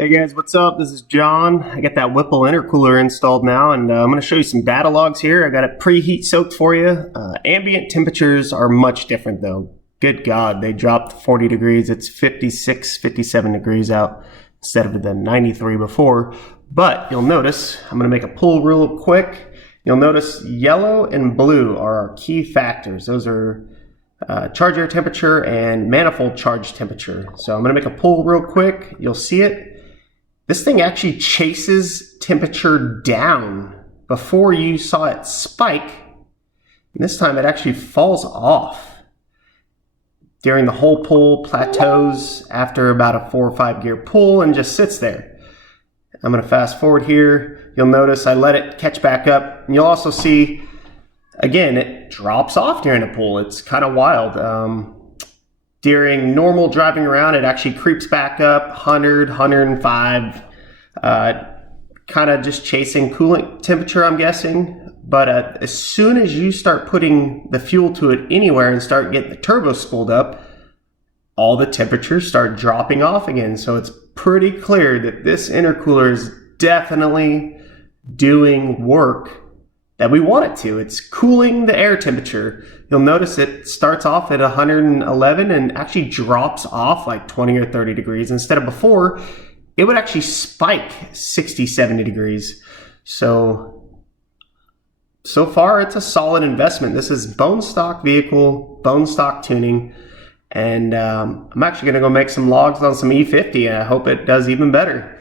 Hey guys, what's up? This is John. I got that Whipple Intercooler installed now, and I'm going to show you some data logs here. I got it preheat soaked for you. Ambient temperatures are much different though. Good God, they dropped 40 degrees. It's 56, 57 degrees out instead of the 93 before. But you'll notice, I'm going to make a pull real quick. You'll notice yellow and blue are our key factors. Those are charge air temperature and manifold charge temperature. So I'm going to make a pull real quick. You'll see it. This thing actually chases temperature down before you saw it spike. And this time it actually falls off during the whole pull, plateaus after about a 4 or 5 gear pull, and just sits there. I'm going to fast forward here. You'll notice I let it catch back up. And you'll also see, again, it drops off during a pull. It's kind of wild. During normal driving around, it actually creeps back up 100, 105, kind of just chasing coolant temperature, I'm guessing. But as soon as you start putting the fuel to it anywhere and start getting the turbo spooled up, all the temperatures start dropping off again. So it's pretty clear that this intercooler is definitely doing work that we want it to. It's cooling the air temperature. You'll notice it starts off at 111 and actually drops off like 20 or 30 degrees. Instead of before, it would actually spike 60, 70 degrees. So far it's a solid investment. This is bone stock vehicle, bone stock tuning. And I'm actually gonna go make some logs on some E50 and I hope it does even better.